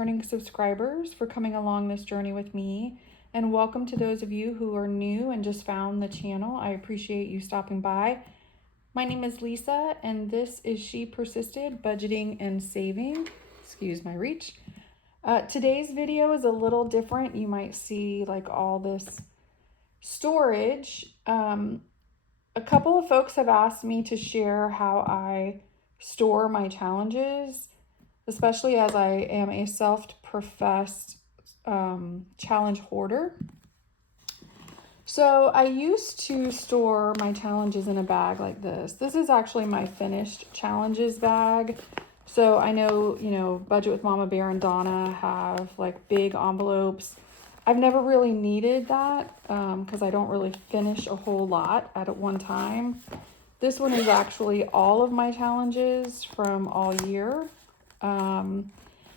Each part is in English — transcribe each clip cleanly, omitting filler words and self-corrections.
returning subscribers for coming along this journey with me. And welcome to those of you who are new and just found the channel. I appreciate you stopping by. My name is Lisa, and this is She Persisted Budgeting and Saving. Excuse my reach. Today's video is a little different. You might see like all this storage. A couple of folks have asked me to share how I store my challenges, especially as I am a self-professed challenge hoarder. So I used to store my challenges in a bag like this. This is actually my finished challenges bag. So I know, Budget with Mama Bear and Donna have like big envelopes. I've never really needed that because I don't really finish a whole lot at one time. This one is actually all of my challenges from all year.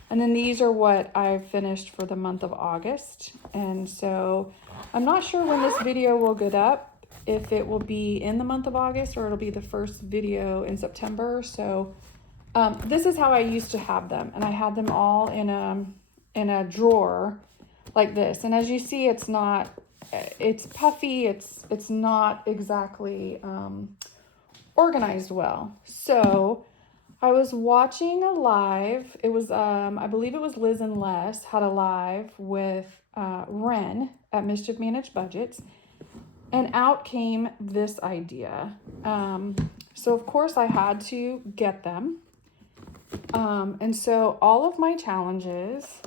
And then these are what I've finished for the month of August. And so I'm not sure when this video will get up, if it will be in the month of August or it'll be the first video in September. So this is how I used to have them. And I had them all in a drawer like this. And as you see, it's puffy. It's not exactly organized well. So I was watching a live. It was, I believe it was Liz and Les had a live with Ren at Mischief Managed Budgets. And out came this idea. So of course I had to get them. And so all of my challenges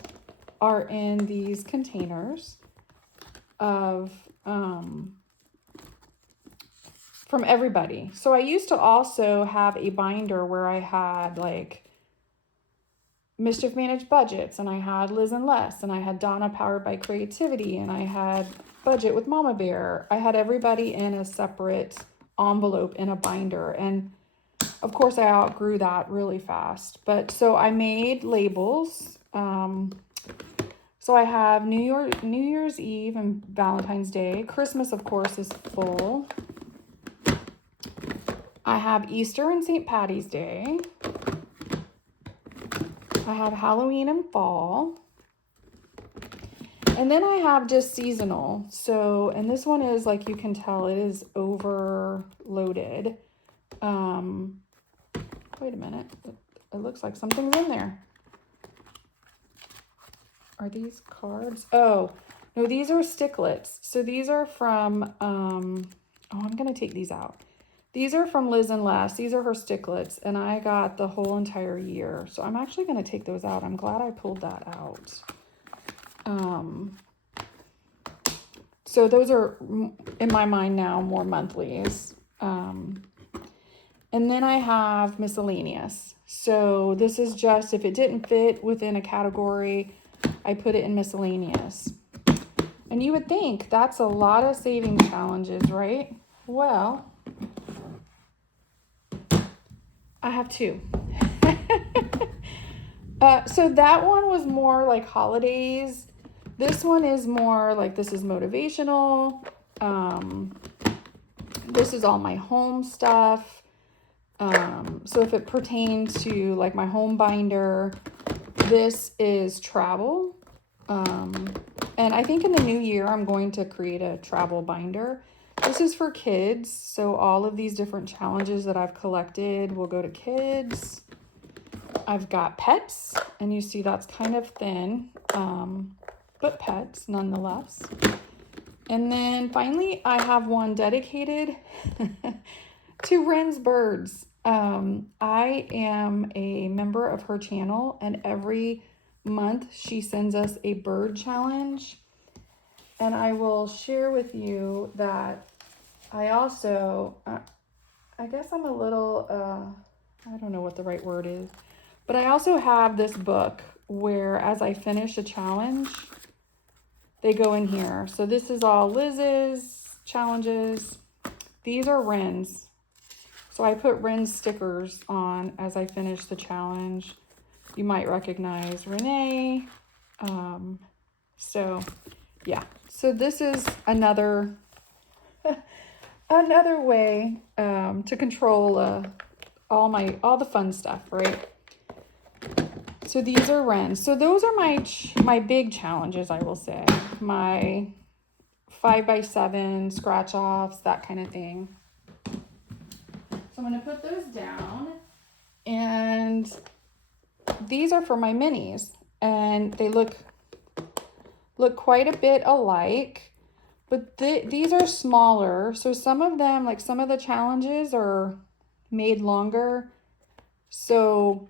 are in these containers of from everybody. So I used to also have a binder where I had like Mischief Managed Budgets, and I had Liz and Les, and I had Donna Powered by Creativity, and I had Budget with Mama Bear. I had everybody in a separate envelope in a binder, and of course I outgrew that really fast. But so I made labels. So I have New Year's Eve and Valentine's Day. Christmas, of course, is full. I have Easter and St. Patty's Day. I have Halloween and fall. And then I have just seasonal. So, and this one is, like you can tell, it is overloaded. Wait a minute. It looks like something's in there. Are these cards? Oh, no, these are sticklets. So these are from, I'm going to take these out. These are from Liz and Les. These are her sticklets, and I got the whole entire year. So I'm actually going to take those out. I'm glad I pulled that out. So those are, in my mind now, more monthlies. And then I have miscellaneous. So this is just, if it didn't fit within a category, I put it in miscellaneous. And you would think that's a lot of saving challenges, right? Well, I have two. So that one was more like holidays. This one is more like, this is motivational. This is all my home stuff. So if it pertains to like my home binder, this is travel. And I think in the new year, I'm going to create a travel binder. This is for kids. So all of these different challenges that I've collected will go to kids. I've got pets, and you see that's kind of thin, but pets nonetheless. And then finally, I have one dedicated to Ren's birds. I am a member of her channel, and every month she sends us a bird challenge. And I will share with you that I also, I guess I'm a little, I don't know what the right word is, but I also have this book where as I finish a challenge, they go in here. So this is all Liz's challenges. These are Ren's. So I put Ren's stickers on as I finish the challenge. You might recognize Renee. So yeah, so this is another way to control all the fun stuff, right? So these are Wrens. So those are my big challenges, I will say. My 5x7 scratch offs, that kind of thing. So I'm going to put those down, and these are for my minis, and they look quite a bit alike, but these are smaller. So some of them, like some of the challenges are made longer. So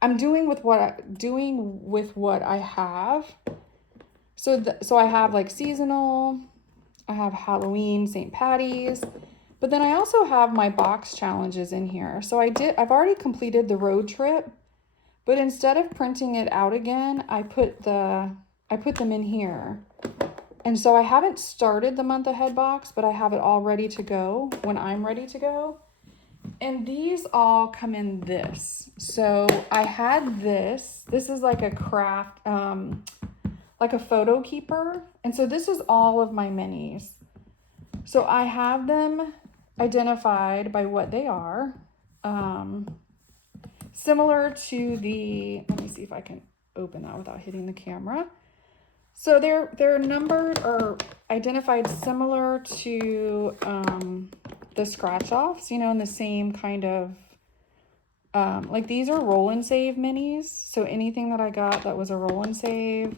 I'm doing with what I have. So I have like seasonal, I have Halloween, St. Patty's, but then I also have my box challenges in here. So I've already completed the road trip, but instead of printing it out again, I put them in here. And so I haven't started the month ahead box, but I have it all ready to go when I'm ready to go. And these all come in this. So I had this is like a craft, like a photo keeper. And so this is all of my minis. So I have them identified by what they are. Similar to let me see if I can open that without hitting the camera. So they're numbered or identified similar to the scratch offs, you know, in the same kind of, like these are roll and save minis. So anything that I got that was a roll and save.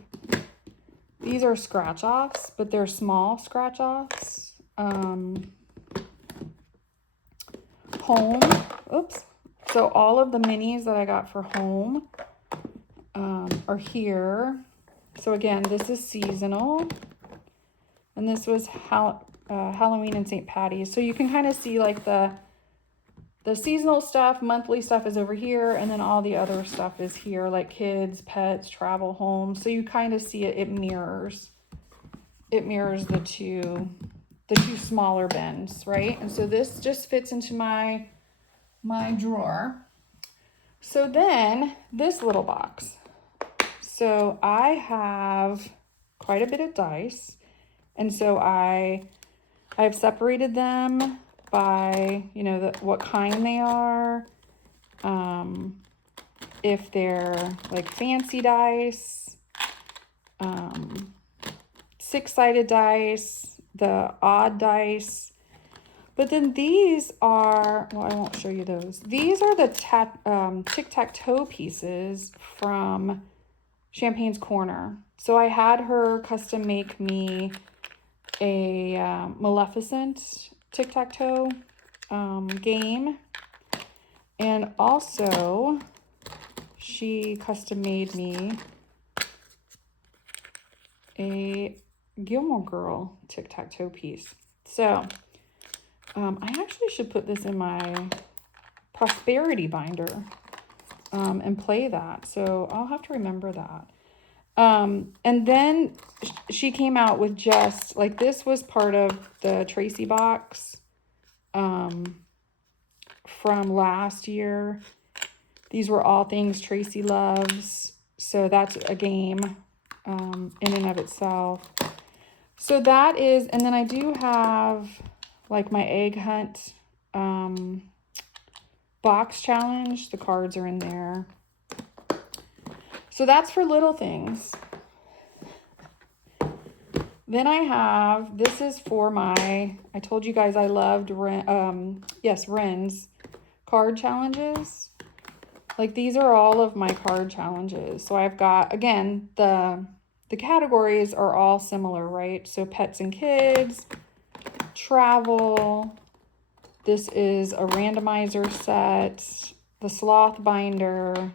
These are scratch offs, but they're small scratch offs. Home, oops. So all of the minis that I got for home are here. So again, this is seasonal, and this was Halloween and St. Patty's. So you can kind of see like the seasonal stuff, monthly stuff is over here, and then all the other stuff is here, like kids, pets, travel, home. So you kind of see it mirrors the two smaller bins, right? And so this just fits into my drawer. So then this little box. So I have quite a bit of dice, and so I've separated them by, you know, what kind they are, if they're like fancy dice, 6-sided dice, the odd dice. But then these are, well, I won't show you those. These are the tic-tac-toe pieces from Champagne's Corner. So I had her custom make me a Maleficent tic-tac-toe game. And also she custom made me a Gilmore Girl tic-tac-toe piece. So I actually should put this in my prosperity binder and play that. So I'll have to remember that. And then she came out with just like, this was part of the Tracy box from last year. These were all things Tracy loves. So that's a game in and of itself. So that is, and then I do have like my egg hunt box challenge. The cards are in there. So that's for little things. Then I have, this is for I told you guys I loved Wren's card challenges. Like these are all of my card challenges. So I've got, again, the categories are all similar, right? So pets and kids, travel. This is a randomizer set, the sloth binder.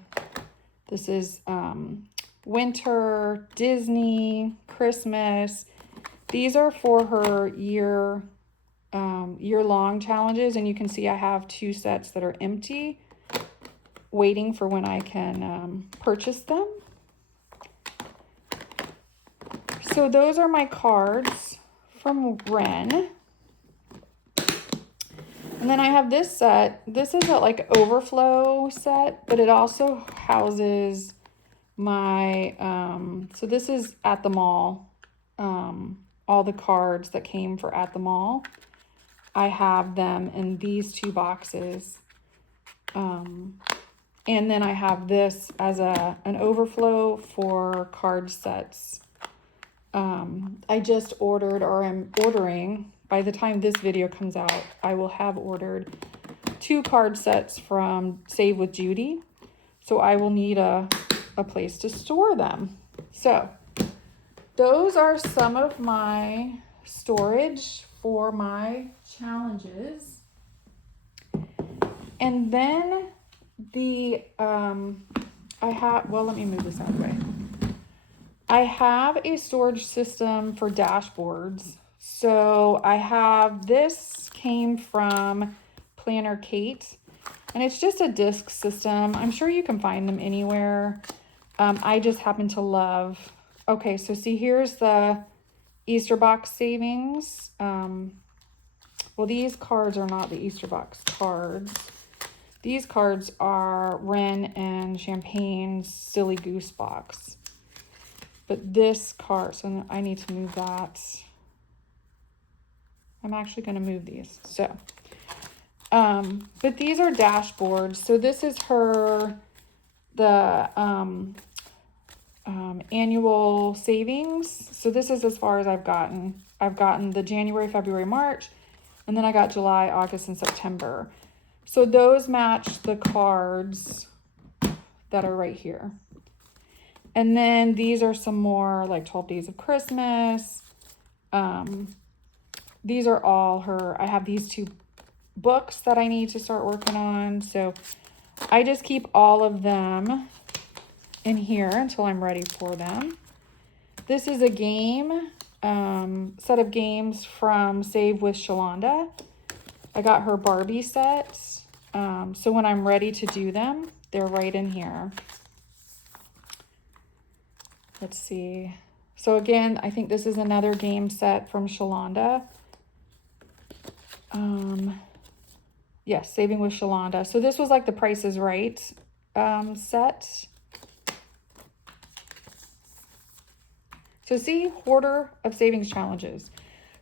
This is winter, Disney, Christmas. These are for her year-long challenges, and you can see I have 2 sets that are empty, waiting for when I can purchase them. So those are my cards from Wren. And then I have this set. This is a like overflow set, but it also houses my, so this is at the mall. All the cards that came for at the mall. I have them in these 2 boxes. And then I have this as an overflow for card sets. I just ordered, or I'm ordering, by the time this video comes out, I will have ordered 2 card sets from Save with Judy. So I will need a place to store them. So those are some of my storage for my challenges. And then let me move this out of the way. I have a storage system for dashboards. So I have, this came from Planner Kate, and it's just a disc system. I'm sure you can find them anywhere. I just happen to love, okay, so see, here's the Easter box savings. Well, these cards are not the Easter box cards. These cards are Ren and Champagne's Silly Goose box. But this card, so I need to move that. I'm actually going to move these. So, but these are dashboards. So this is the annual savings. So this is as far as I've gotten. I've gotten the January, February, March, and then I got July, August, and September. So those match the cards that are right here. And then these are some more, like 12 Days of Christmas. These are all I have these 2 books that I need to start working on. So I just keep all of them in here until I'm ready for them. This is a game, set of games from Save with Shalonda. I got her Barbie set. So when I'm ready to do them, they're right in here. Let's see. So again, I think this is another game set from Shalonda. Yes, Saving with Shalonda. So this was like the Price is Right set. So see, hoarder of savings challenges.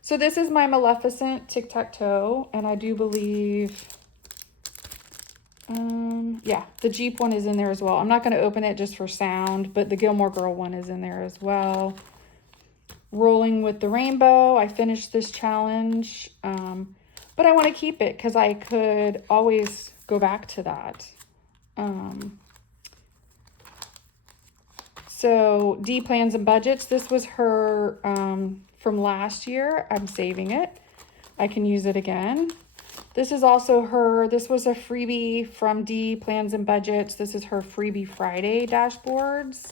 So this is my Maleficent tic-tac-toe, and I do believe, yeah, the Jeep one is in there as well. I'm not going to open it just for sound, but the Gilmore Girl one is in there as well. Rolling with the Rainbow. I finished this challenge, but I want to keep it because I could always go back to that. So D Plans and Budgets. This was her from last year. I'm saving it. I can use it again. This is also this was a freebie from D Plans and Budgets. This is her Freebie Friday dashboards.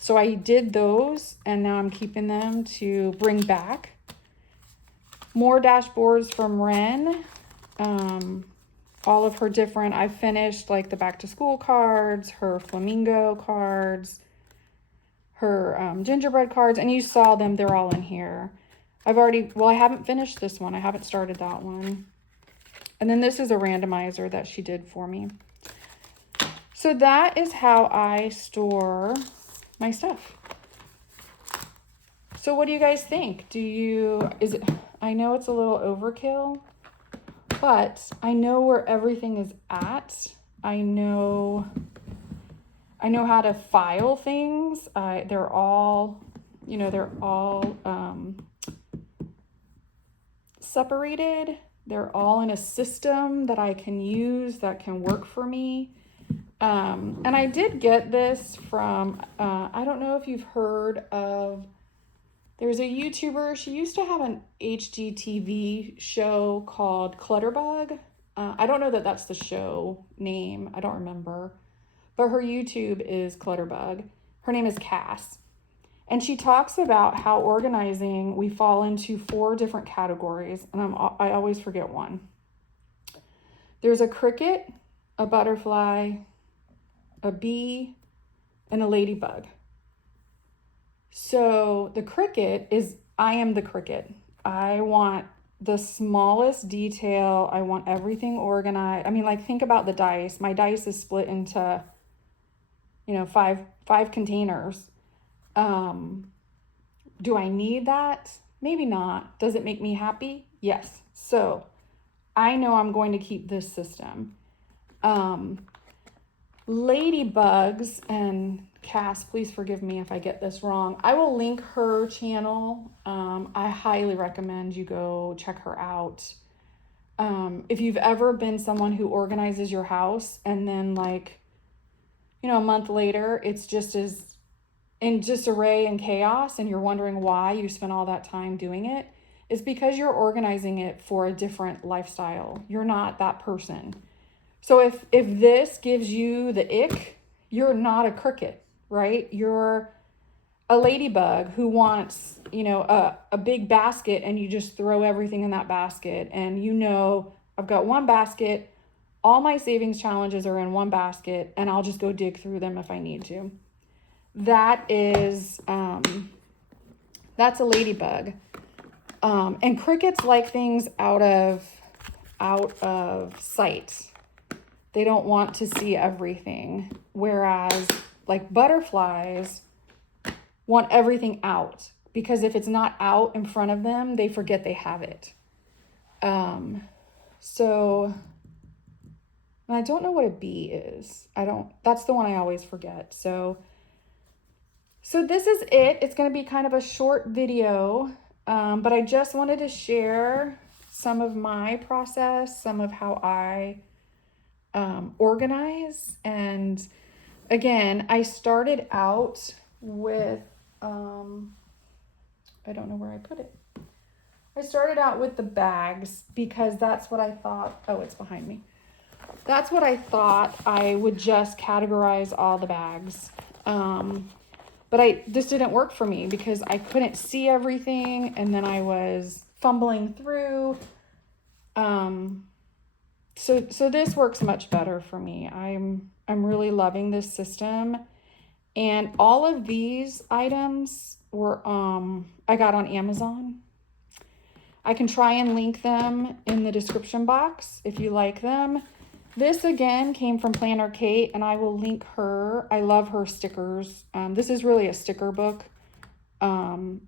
So I did those, and now I'm keeping them to bring back. More dashboards from Ren. All of her different, I finished like the back to school cards, her flamingo cards, her gingerbread cards, and you saw them, they're all in here. I haven't finished this one. I haven't started that one. And then this is a randomizer that she did for me. So that is how I store my stuff. So what do you guys think? I know it's a little overkill, but I know where everything is at. I know how to file things. They're all separated. They're all in a system that I can use, that can work for me. And I did get this from, I don't know if you've heard of, there's a YouTuber, she used to have an HGTV show called Clutterbug. I don't know that that's the show name, I don't remember, but her YouTube is Clutterbug. Her name is Cass. And she talks about how organizing, we fall into 4 different categories, and I always forget one. There's a cricket, a butterfly, a bee, and a ladybug. So the cricket is, I am the cricket. I want the smallest detail. I want everything organized. I mean, like, think about the dice. My dice is split into, 5 containers. Do I need that? Maybe not. Does it make me happy? Yes. So I know I'm going to keep this system. Ladybugs, and Cass, please forgive me if I get this wrong. I will link her channel. I highly recommend you go check her out. If you've ever been someone who organizes your house and then like, you know, a month later, it's just as in disarray and chaos, and you're wondering why you spent all that time doing it, it's because you're organizing it for a different lifestyle. You're not that person. So if this gives you the ick, you're not a cricket, right? You're a ladybug who wants, you know, a big basket, and you just throw everything in that basket. And you know, I've got one basket, all my savings challenges are in one basket, and I'll just go dig through them if I need to. That is, that's a ladybug. And crickets like things out of sight. They don't want to see everything. Whereas like butterflies want everything out, because if it's not out in front of them, they forget they have it. So I don't know what a bee is. That's the one I always forget. So this is it. It's going to be kind of a short video, but I just wanted to share some of my process, some of how I organize. And again, I started out with, I don't know where I put it. I started out with the bags because that's what I thought. Oh, it's behind me. That's what I thought I would just categorize all the bags. But this didn't work for me because I couldn't see everything, and then I was fumbling through. So this works much better for me. I'm really loving this system, and all of these items were I got on Amazon. I can try and link them in the description box if you like them. This again came from Planner Kate, and I will link her. I love her stickers. This is really a sticker book, and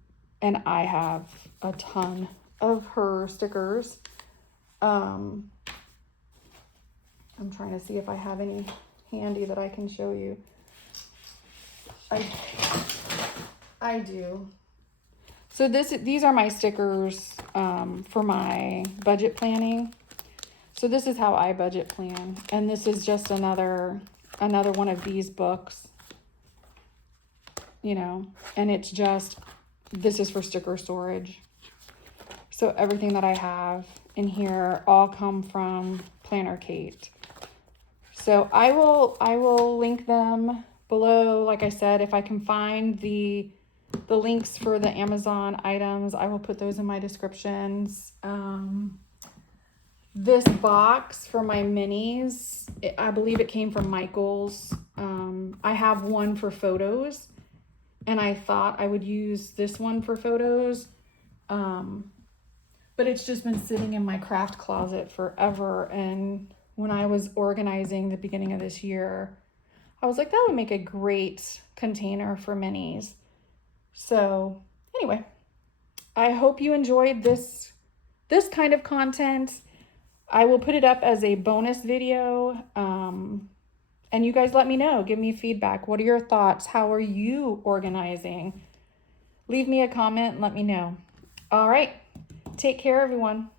I have a ton of her stickers. I'm trying to see if I have any handy that I can show you. I do. So these are my stickers for my budget planning. So this is how I budget plan, and this is just another one of these books, you know, and it's just, this is for sticker storage. So everything that I have in here all come from Planner Kate. So I will link them below. Like I said, if I can find the links for the Amazon items, I will put those in my descriptions. This box for my minis, I believe it came from Michael's. I have one for photos, and I thought I would use this one for photos. But it's just been sitting in my craft closet forever. And when I was organizing the beginning of this year, I was like, that would make a great container for minis. So anyway, I hope you enjoyed this kind of content. I will put it up as a bonus video. And you guys let me know. Give me feedback. What are your thoughts? How are you organizing? Leave me a comment and let me know. All right. Take care, everyone.